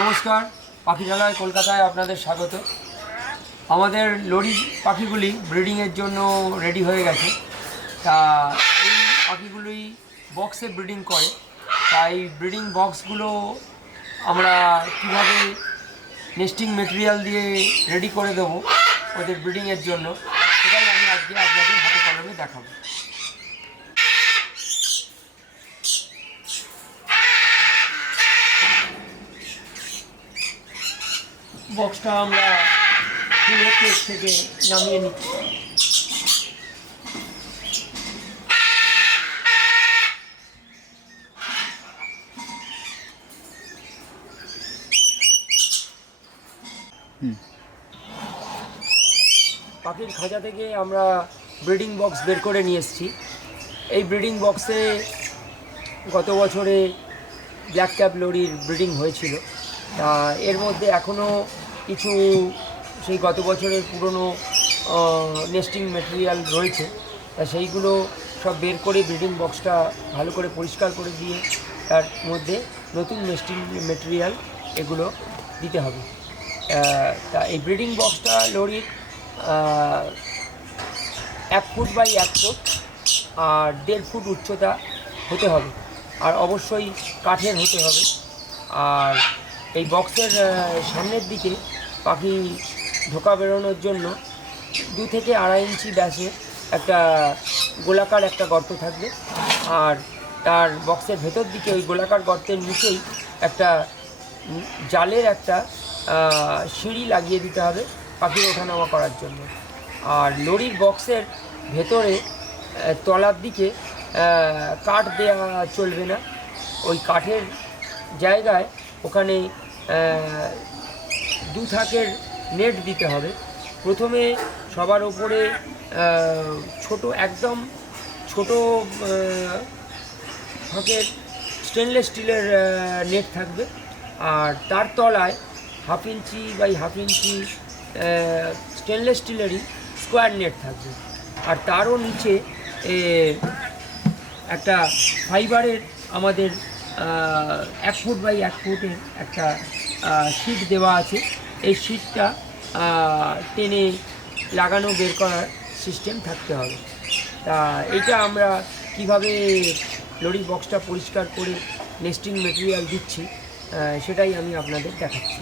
নমস্কার, পাখিরালয় কলকাতায় আপনাদের স্বাগত। আমাদের লরি পাখিগুলি ব্রিডিংয়ের জন্য রেডি হয়ে গেছে। তা এই পাখিগুলি বক্সে ব্রিডিং করে। তাই ব্রিডিং বক্সগুলো আমরা কীভাবে নেস্টিং মেটেরিয়াল দিয়ে রেডি করে দেবো ওদের ব্রিডিংয়ের জন্য, সেটাই আমি আজকে আপনাদের হাতে কলমে দেখাবো। বক্সটা আমরা ফুলের কেস থেকে নামিয়ে নিচ্ছি। পাখির খাঁচা থেকে আমরা ব্রিডিং বক্স বের করে নিয়ে এসেছি। এই ব্রিডিং বক্সে গত বছরে ব্ল্যাক ক্যাপ লরির ব্রিডিং হয়েছিল। এর মধ্যে এখনও কিছু সেই গত বছরের পুরনো নেস্টিং ম্যাটেরিয়াল রয়েছে। তা সেইগুলো সব বের করে ব্রিডিং বক্সটা ভালো করে পরিষ্কার করে দিয়ে তার মধ্যে নতুন নেস্টিং ম্যাটেরিয়াল এগুলো দিতে হবে। তা এই ব্রিডিং বক্সটা লরির 1 ফুট বাই 1 ফুট আর 1.5 ফুট উচ্চতা হতে হবে, আর অবশ্যই কাঠের হতে হবে। আর এই বক্সের সামনের দিকে পাখি ঢোকা বেরোনোর জন্য 2 থেকে 2.5 ইঞ্চি ব্যাসে একটা গোলাকার একটা গর্ত থাকবে। আর তার বক্সের ভেতর দিকে ওই গোলাকার গর্তের নিচেই একটা জালের একটা সিঁড়ি লাগিয়ে দিতে হবে পাখির ওঠানামা করার জন্য। আর লরির বক্সের ভেতরে তলার দিকে কাঠ দেওয়া চলবে না। ওই কাঠের জায়গায় ওখানে 2 থাকের নেট দিতে হবে। প্রথমে সবার ওপরে একদম ছোট থাকের স্টেনলেস স্টিলের নেট থাকবে। আর তার তলায় 1/2 ইঞ্চি বাই 1/2 ইঞ্চি স্টেনলেস স্টিলেরই স্কোয়ার নেট থাকবে। আর তারও নিচে একটা ফাইবারের আমাদের 1 ফুট বাই 1 ফুটের একটা শিট দেওয়া আছে। এই শিটটা টেনে লাগানো বের করার সিস্টেম থাকতে হবে। তা এইটা আমরা কিভাবে লরি বক্সটা পরিষ্কার করে নেস্টিং মেটেরিয়াল দিচ্ছি সেটাই আমি আপনাদের দেখাচ্ছি।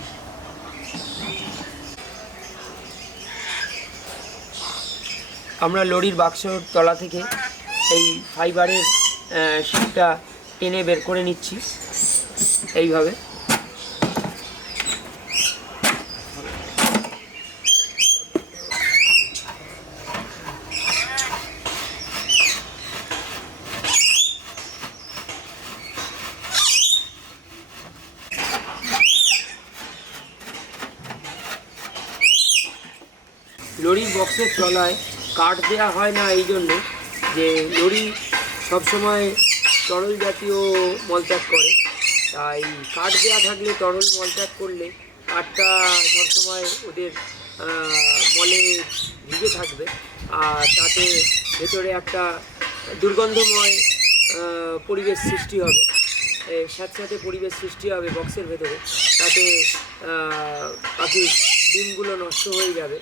আমরা লরির বাক্সর তলা থেকে এই ফাইবারের শিটটা টেনে বের করে নিচ্ছি এইভাবে। লরির বক্সের তলায় কাঠ দেওয়া হয় না এই জন্য যে লরি সবসময় তরল জাতীয় মলত্যাগ করে। তাই কাঠ দেওয়া থাকলে তরল মলত্যাগ করলে কাঠটা সবসময় ওদের মলে ভিজে থাকবে, আর তাতে ভেতরে একটা দুর্গন্ধময় পরিবেশ সৃষ্টি হবে। সাথে পরিবেশ সৃষ্টি হবে বক্সের ভেতরে, তাতে পাখির ডিমগুলো নষ্ট হয়ে যাবে।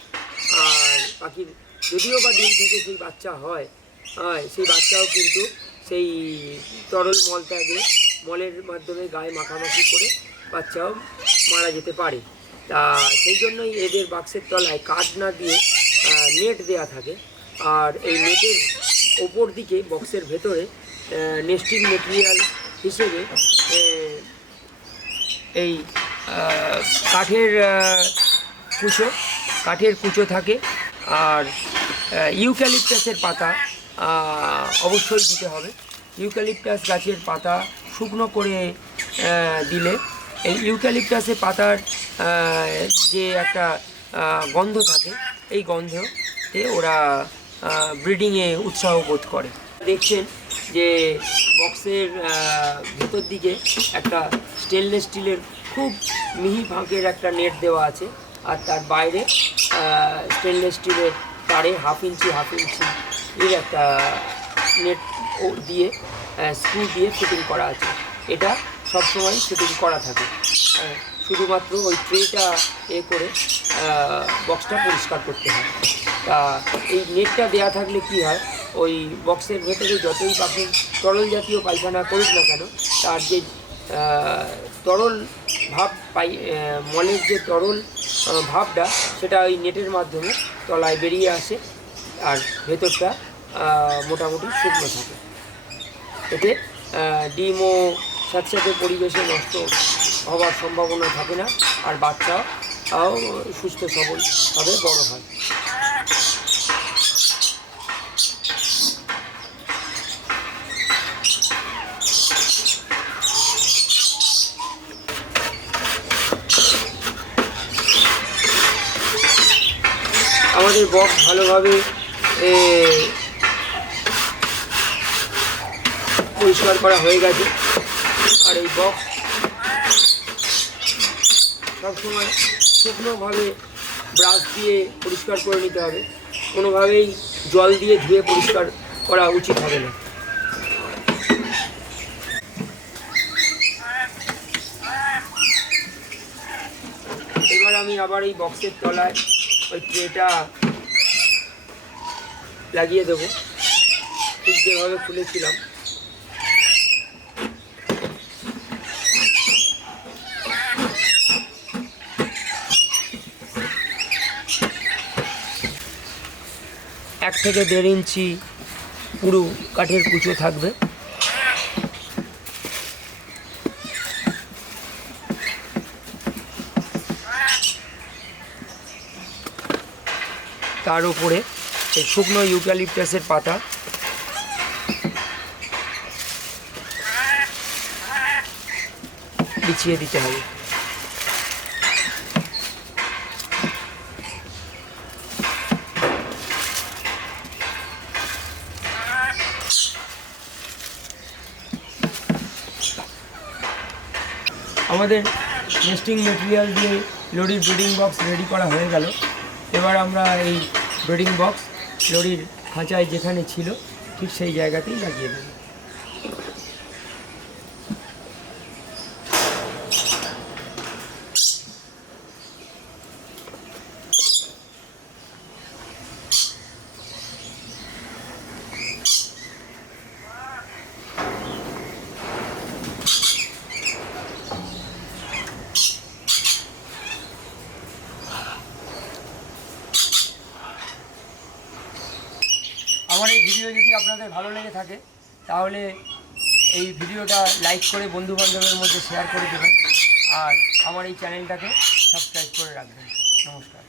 আর পাখির যদিও বা ডিম থেকে সেই বাচ্চা হয়, সেই বাচ্চাও কিন্তু সেই তরল মলের মাধ্যমে গায়ে মাখামাখি করে বাচ্চাও মারা যেতে পারে। তা সেই জন্যই এদের বাক্সের তলায় কাঠ না দিয়ে নেট দেয়া থাকে। আর এই নেটের ওপর দিকে বক্সের ভেতরে নেস্টিং মেটেরিয়াল হিসেবে এই কাঠের কুচো থাকে। আর ইউক্যালিপটাসের পাতা অবশ্যই দিতে হবে। ইউক্যালিপটাস গাছের পাতা শুকনো করে দিলে এই ইউক্যালিপটাসের পাতার যে একটা গন্ধ থাকে, এই গন্ধতে ওরা ব্রিডিংয়ে উৎসাহ বোধ করে। দেখছেন যে বক্সের ভেতর দিকে একটা স্টেনলেস স্টিলের খুব মিহি ভাঁকের একটা নেট দেওয়া আছে, আর তার বাইরে স্টেনলেস স্টিলের তারে 1/2 ইঞ্চি এর একটা নেট দিয়ে স্ক্রু দিয়ে ফিটিং করা আছে। এটা সবসময় ফিটিং করা থাকে। শুধুমাত্র ওই ট্রেটা করে বক্সটা পরিষ্কার করতে হয়। তা এই নেটটা দেওয়া থাকলে কি হয়, ওই বক্সের ভেতরে যতই পাখির তরল জাতীয় পায়খানা করুক না কেন, তার যে তরল ভাব মলের যে তরল ভাবটা সেটা ওই নেটের মাধ্যমে তলায় বেরিয়ে আসে, আর ভেতরটা মোটামুটি শুকনো থাকে। এতে ডিমও সাথে সাথে পরিবেশে নষ্ট হওয়ার সম্ভাবনা থাকে না, আর বাচ্চাও সুস্থ সবলভাবে বড় হয়। আমাদের বক্স ভালোভাবে পরিষ্কার করা হয়ে গেছে, আর এই বক্স সবসময় শুকনোভাবে ব্রাশ দিয়ে পরিষ্কার করে নিতে হবে, কোনোভাবেই জল দিয়ে ধুয়ে পরিষ্কার করা উচিত হবে না। এবার আমি আবার এই বক্সের তলায় ওই ট্রেটা লাগিয়ে দেবো, ঠিক যেভাবে খুলেছিলাম। এক থেকে 1.5 ইঞ্চি পুরো কাঠের কুচো থাকবে। তার উপরে এই শুকনো ইউক্যালিপটাসের পাতা বিছিয়ে দিতে হবে। আমাদের নেস্টিং মেটেরিয়াল দিয়ে লরির ব্রিডিং বক্স রেডি করা হয়ে গেল। এবার আমরা এই ব্রিডিং বক্স লরির খাঁচায় যেখানে ছিল ঠিক সেই জায়গাতেই লাগিয়ে দেব। আমার এই ভিডিও যদি আপনাদের ভালো লেগে থাকে তাহলে এই ভিডিওটা লাইক করে বন্ধুবান্ধবের মধ্যে শেয়ার করে দেবেন, আর আমার এই চ্যানেলটাকে সাবস্ক্রাইব করে রাখবেন। নমস্কার।